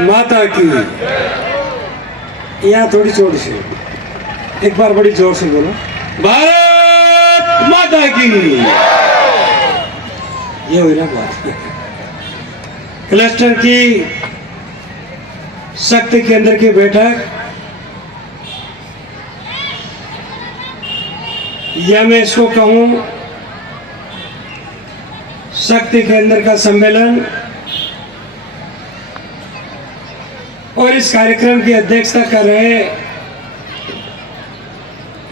माता की। यहाँ थोड़ी जोर से, एक बार बड़ी जोर से बोलो, भारत माता की। ये हुई ना बात। क्लस्टर की शक्ति केंद्र की बैठक, या मैं इसको कहूं शक्ति केंद्र का सम्मेलन, और इस कार्यक्रम की अध्यक्षता कर रहे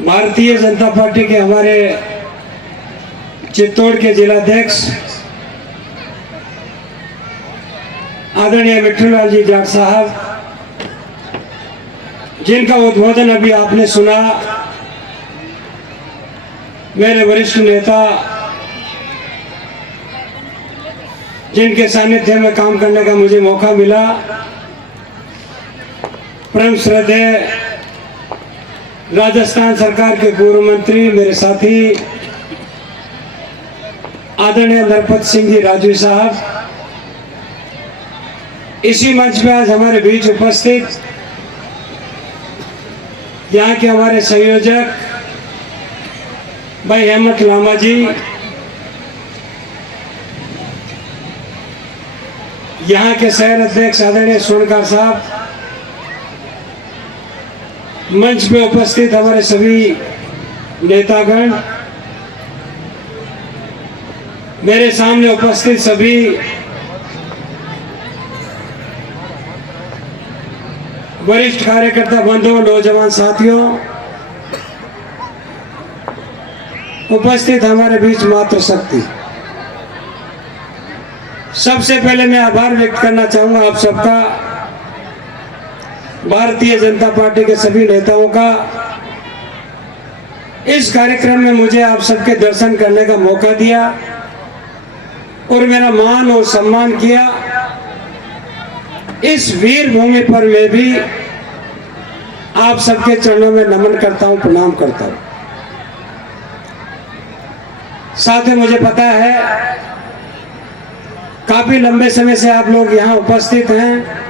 भारतीय जनता पार्टी के हमारे चित्तौड़ के जिलाध्यक्ष आदरणीय मिट्ठूलाल जी जाट साहब, जिनका उद्बोधन अभी आपने सुना। मेरे वरिष्ठ नेता, जिनके सानिध्य में काम करने का मुझे मौका मिला, परम श्रद्धेय राजस्थान सरकार के पूर्व मंत्री, मेरे साथी आदरणीय नरपत सिंह जी राजू साहब, इसी मंच पे आज हमारे बीच उपस्थित यहाँ के हमारे संयोजक भाई हेमंत लामा जी, यहाँ के शहर अध्यक्ष आदरणीय सोनकार साहब, मंच पे उपस्थित हमारे सभी नेतागण, मेरे सामने उपस्थित सभी वरिष्ठ कार्यकर्ता बंधुओं, नौजवान साथियों, उपस्थित हमारे बीच मातृशक्ति, सबसे पहले मैं आभार व्यक्त करना चाहूंगा आप सबका, भारतीय जनता पार्टी के सभी नेताओं का। इस कार्यक्रम में मुझे आप सबके दर्शन करने का मौका दिया और मेरा मान और सम्मान किया। इस वीर भूमि पर मैं भी आप सबके चरणों में नमन करता हूं, प्रणाम करता हूं। साथ ही मुझे पता है काफी लंबे समय से आप लोग यहां उपस्थित हैं,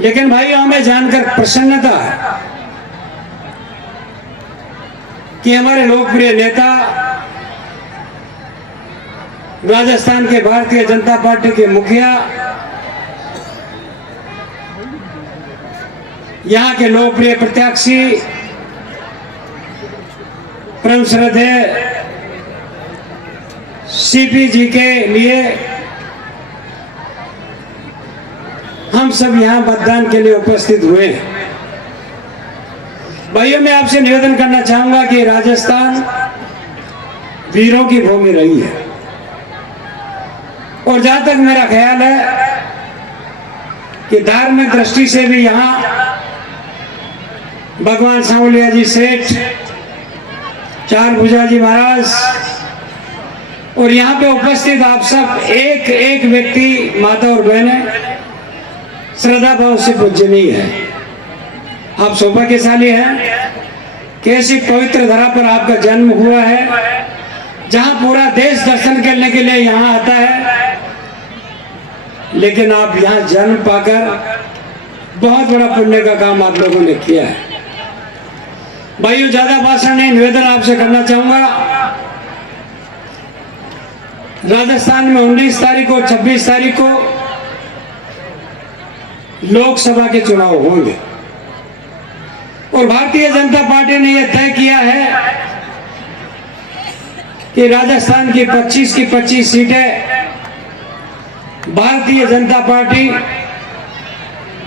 लेकिन भाइयों हमें जानकर प्रसन्नता है कि हमारे लोकप्रिय नेता, राजस्थान के भारतीय जनता पार्टी के मुखिया, यहाँ के लोकप्रिय प्रत्याशी परम श्रद्धेय सीपी जी के लिए हम सब यहाँ मतदान के लिए उपस्थित हुए हैं। भाइयों मैं आपसे निवेदन करना चाहूंगा कि राजस्थान वीरों की भूमि रही है, और जहां तक मेरा ख्याल है कि धार्मिक दृष्टि से भी यहाँ भगवान सांवलिया जी सेठ, चार भुजा जी महाराज और यहाँ पे उपस्थित आप सब एक एक व्यक्ति, माता और बहनें, श्रद्धा भाव से पूजनीय है। आप सौभाग्यशाली हैं कि ऐसी पवित्र धरा पर आपका जन्म हुआ है, जहां पूरा देश दर्शन करने के लिए यहाँ आता है, लेकिन आप यहाँ जन्म पाकर बहुत बड़ा पुण्य का काम आप लोगों ने किया है। भाइयों ज्यादा भाषण नहीं, निवेदन आपसे करना चाहूंगा। राजस्थान में 19 तारीख और 26 तारीख को लोकसभा के चुनाव होंगे, और भारतीय जनता पार्टी ने यह तय किया है कि राजस्थान की 25 की 25 सीटें भारतीय जनता पार्टी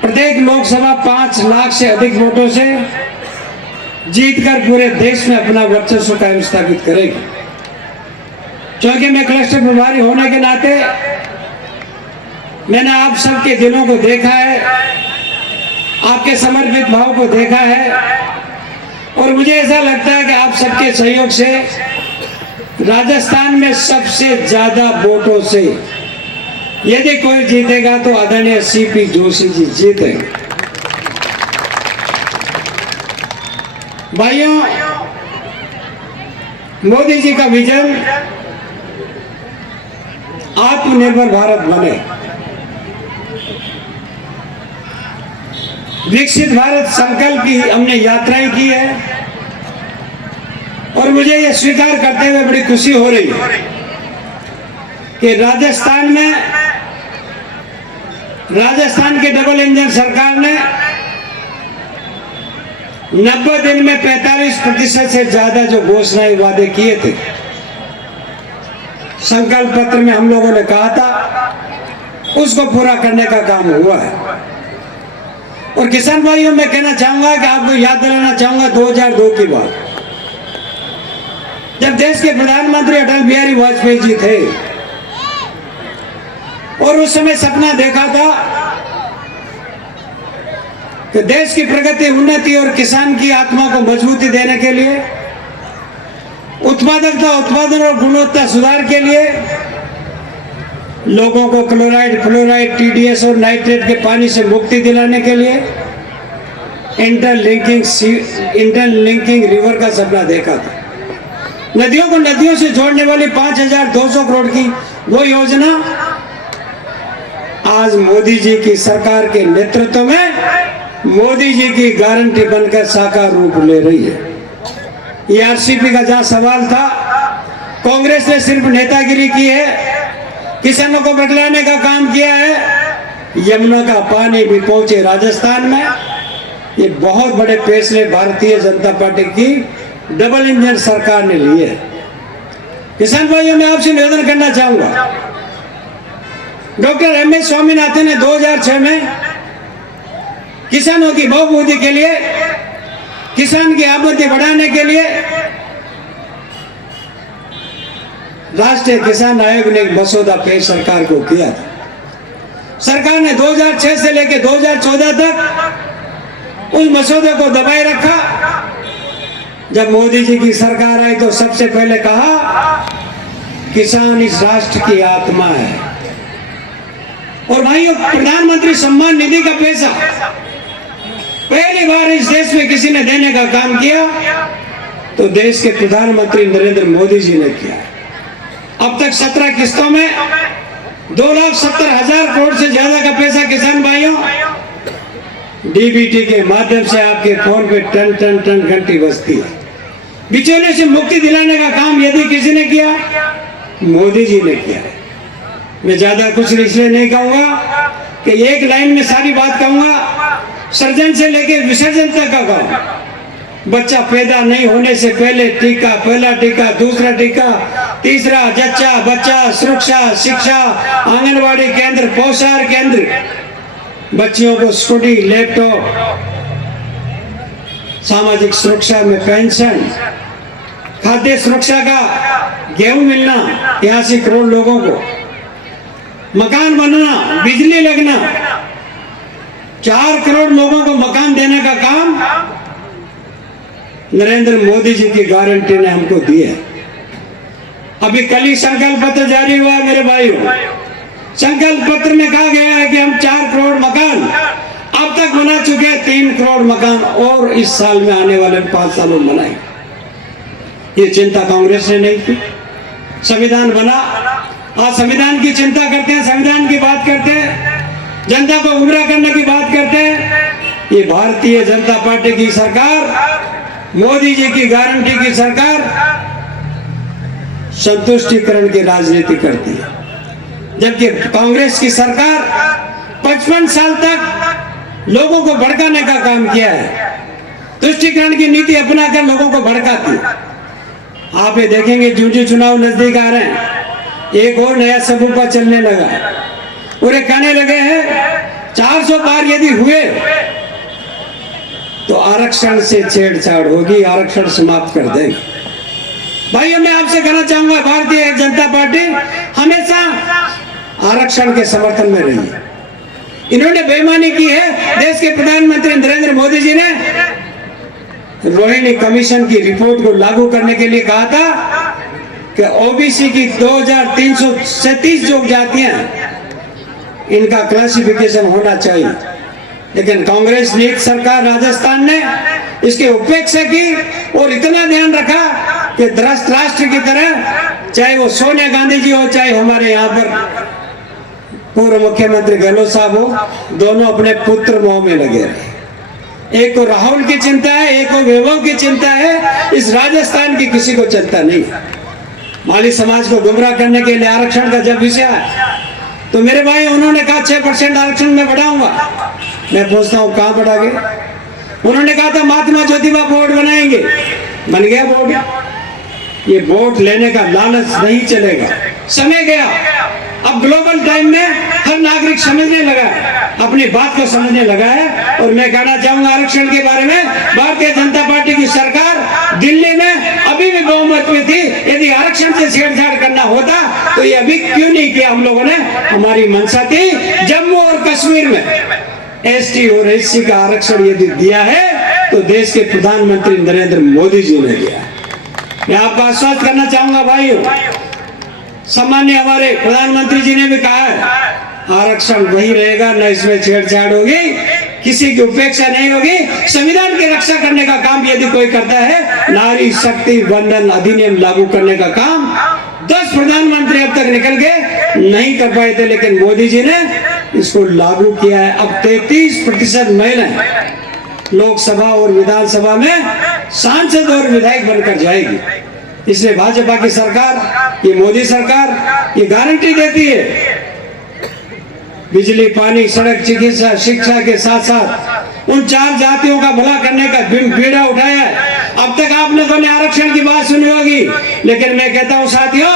प्रत्येक लोकसभा 5 लाख से अधिक वोटों से जीतकर पूरे देश में अपना वर्चस्व कायम स्थापित करेगी। क्योंकि मैं क्लस्टर प्रभारी होने के नाते मैंने आप सबके दिलों को देखा है, आपके समर्पित भाव को देखा है, और मुझे ऐसा लगता है कि आप सबके सहयोग से राजस्थान में सबसे ज्यादा वोटों से यदि कोई जीतेगा तो आदरणीय सीपी जोशी जी जीतेंगे। भाइयों मोदी जी का विजन आत्मनिर्भर भारत बने, विकसित भारत संकल्प की हमने यात्राएं की है और मुझे ये स्वीकार करते हुए बड़ी खुशी हो रही है कि राजस्थान के डबल इंजन सरकार ने 90 दिन में 45% से ज्यादा जो घोषणाएं वादे किए थे, संकल्प पत्र में हम लोगों ने कहा था, उसको पूरा करने का काम हुआ है। और किसान भाइयों, मैं कहना चाहूंगा कि आपको याद दिलाना चाहूंगा 2002 की बात, जब देश के प्रधानमंत्री अटल बिहारी वाजपेयी जी थे और उस समय सपना देखा था कि देश की प्रगति, उन्नति और किसान की आत्मा को मजबूती देने के लिए, उत्पादकता, उत्पादन और गुणवत्ता सुधार के लिए लोगों को क्लोराइड, फ्लोराइड, टीडीएस और नाइट्रेट के पानी से मुक्ति दिलाने के लिए इंटरलिंकिंग रिवर का सपना देखा था। नदियों को नदियों से जोड़ने वाली 5200 करोड़ की वो योजना आज मोदी जी की सरकार के नेतृत्व में मोदी जी की गारंटी बनकर साकार रूप ले रही है। ईआरसीपी का जहां सवाल था, कांग्रेस ने सिर्फ नेतागिरी की है, किसानों को बदलाने का काम किया है। यमुना का पानी भी पहुंचे राजस्थान में। ये बहुत बड़े फैसले भारतीय जनता पार्टी की डबल इंजन सरकार ने लिए। किसान भाइयों, मैं आपसे निवेदन करना चाहूंगा, डॉक्टर एम एस स्वामीनाथन ने 2006 में किसानों की बहुमुखी के लिए, किसान की आमदनी बढ़ाने के लिए राष्ट्रीय किसान आयोग ने एक मसौदा पेश सरकार को किया था। सरकार ने 2006 से लेकर 2014 तक उस मसौदे को दबाए रखा। जब मोदी जी की सरकार आई तो सबसे पहले कहा, किसान इस राष्ट्र की आत्मा है। और भाइयों, प्रधानमंत्री सम्मान निधि का पैसा पहली बार इस देश में किसी ने देने का काम किया तो देश के प्रधानमंत्री नरेंद्र मोदी जी ने किया। अब तक 17 किस्तों में 2,70,000 करोड़ से ज्यादा का पैसा किसान भाइयों डीबीटी के माध्यम से आपके फोन पे टन टन टन घंटी बजती है। बिचौले से मुक्ति दिलाने का काम यदि किसी ने किया, मोदी जी ने किया। मैं ज्यादा कुछ इसलिए नहीं कहूंगा कि एक लाइन में सारी बात कहूंगा। सर्जन से लेकर विसर्जन तक का काम, बच्चा पैदा नहीं होने से पहले टीका, पहला टीका, दूसरा टीका, तीसरा जच्चा बच्चा, सुरक्षा, शिक्षा, आंगनवाड़ी केंद्र, पोषाहार केंद्र, बच्चियों को स्कूटी, लैपटॉप, सामाजिक सुरक्षा में पेंशन, खाद्य सुरक्षा का गेहूं मिलना 83 करोड़ लोगों को, मकान बनना, बिजली लगना, 4 करोड़ लोगों को मकान देने का काम नरेंद्र मोदी जी की गारंटी ने हमको दी है। अभी कल ही संकल्प पत्र जारी हुआ मेरे भाइयों। संकल्प पत्र में कहा गया है कि हम 4 करोड़ मकान अब तक बना चुके हैं, 3 करोड़ मकान और इस साल में आने वाले 5 सालों में बनाएंगे। ये चिंता कांग्रेस ने नहीं की। संविधान बना, आज संविधान की चिंता करते हैं, संविधान की बात करते हैं, जनता को गुमराह करने की बात करते हैं। ये भारतीय जनता पार्टी की सरकार, मोदी जी की गारंटी की सरकार संतुष्टिकरण की राजनीति करती है, जबकि कांग्रेस की सरकार 55 साल तक लोगों को भड़काने का काम किया है। तुष्टीकरण की नीति अपनाकर लोगों को भड़काती। आप ये देखेंगे, जो चुनाव नजदीक आ रहे हैं, एक और नया सबूपा चलने लगा है। पूरे कहने लगे हैं 400 पार यदि हुए तो आरक्षण से छेड़छाड़ होगी, आरक्षण समाप्त कर देंगे। भाइयों, मैं आपसे कहना चाहूंगा, भारतीय जनता पार्टी हमेशा आरक्षण के समर्थन में रही है। इन्होंने बेईमानी की है। देश के प्रधानमंत्री नरेंद्र मोदी जी ने रोहिणी कमीशन की रिपोर्ट को लागू करने के लिए कहा था कि ओबीसी की 2337 जो जातियां इनका क्लासिफिकेशन होना चाहिए, लेकिन कांग्रेस नीति सरकार राजस्थान ने इसकी उपेक्षा की और इतना ध्यान रखा कि राष्ट्र की तरह चाहे वो सोनिया गांधी जी हो, चाहे हमारे यहाँ पर पूर्व मुख्यमंत्री गहलोत साहब हो, दोनों अपने पुत्र मोह में लगे रहे। एक को राहुल की चिंता है, एक को वैभव की चिंता है, इस राजस्थान की किसी को चिंता नहीं है। माली समाज को गुमराह करने के लिए आरक्षण का जब विषय है तो मेरे भाई उन्होंने कहा 6% आरक्षण में बढ़ाऊंगा। मैं पूछता हूँ कहाँ बढ़ा गए? उन्होंने कहा था महात्मा ज्योतिबा बोर्ड बनाएंगे, बन गया बोर्ड। ये वोट लेने का लालच नहीं चलेगा, समय गया। अब ग्लोबल टाइम में हर नागरिक समझने लगा है, अपनी बात को समझने लगा है। और मैं कहना चाहूंगा आरक्षण के बारे में, भारतीय जनता पार्टी की सरकार दिल्ली में अभी भी बहुमत में थी। यदि आरक्षण से छेड़छाड़ करना होता तो ये अभी क्यों नहीं किया हम लोगों ने? हमारी मंशा थी जम्मू और कश्मीर में एसटी और एससी का आरक्षण यदि दिया है तो देश के प्रधानमंत्री नरेंद्र मोदी जी ने दिया है। मैं आपको आश्वस्त करना चाहूंगा भाइयों, सम्मान्य हमारे प्रधानमंत्री जी ने भी कहा है आरक्षण वही रहेगा, न इसमें छेड़छाड़ होगी, किसी की उपेक्षा नहीं होगी। संविधान की रक्षा करने का काम यदि कोई करता है, नारी शक्ति वंदन अधिनियम लागू करने का काम 10 प्रधानमंत्री अब तक निकल के नहीं कर पाए थे, लेकिन मोदी जी ने इसको लागू किया है। अब 33% महिलाएं लोकसभा और विधानसभा में सांसद और विधायक बनकर जाएगी। इसलिए भाजपा की सरकार, ये मोदी सरकार ये गारंटी देती है बिजली, पानी, सड़क, चिकित्सा, शिक्षा के साथ साथ उन 4 जातियों का भला करने का बीड़ा उठाया है। अब तक आप लोगों ने आरक्षण की बात सुनी होगी, लेकिन मैं कहता हूं साथियों,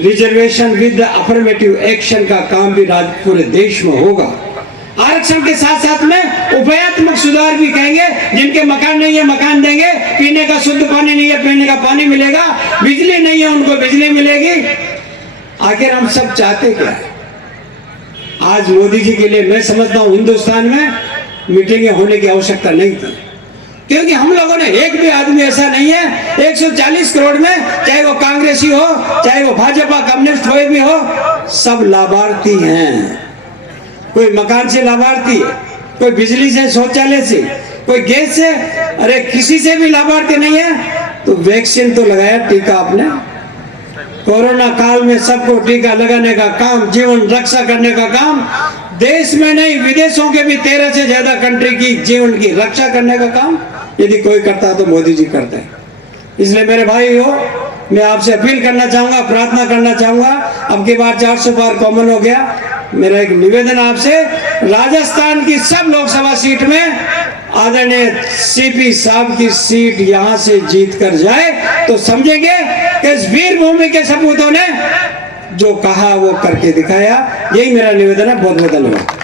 रिजर्वेशन विद अफर्मेटिव एक्शन का काम भी पूरे देश में होगा। आरक्षण के साथ साथ में उपायात्मक सुधार भी कहेंगे। जिनके मकान नहीं है मकान देंगे, पीने का शुद्ध पानी नहीं है पीने का पानी मिलेगा, बिजली नहीं है उनको बिजली मिलेगी। आखिर हम सब चाहते क्या है? आज मोदी जी के लिए मैं समझता हूं हिंदुस्तान में मीटिंगें होने की आवश्यकता नहीं थी, क्योंकि हम लोगों ने एक भी आदमी ऐसा नहीं है 140 करोड़ में, चाहे वो कांग्रेसी हो चाहे वो भाजपा कम्युनिस्ट कोई भी हो, सब लाभार्थी हैं। कोई मकान से लाभार्थी है, कोई बिजली से, शौचालय से, कोई गैस से, अरे किसी से भी लाभार्थी नहीं है। तो वैक्सीन तो लगाया, टीका आपने, कोरोना काल में सबको टीका लगाने का काम, जीवन रक्षा करने का काम देश में नहीं विदेशों के भी 13 से ज्यादा कंट्री की जीवन की रक्षा करने का काम यदि कोई करता तो मोदी जी करते हैं। इसलिए मेरे भाई हो, मैं आपसे अपील करना चाहूंगा, प्रार्थना करना चाहूंगा। अब की बार 400 पार कॉमन हो गया। मेरा एक निवेदन आपसे, राजस्थान की सब लोकसभा सीट में आदरणीय सीपी साहब की सीट यहां से जीत कर जाए तो समझेंगे कि इस वीर भूमि के सपूतों ने जो कहा वो करके दिखाया। यही मेरा निवेदन है। बहुत बहुत धन्यवाद।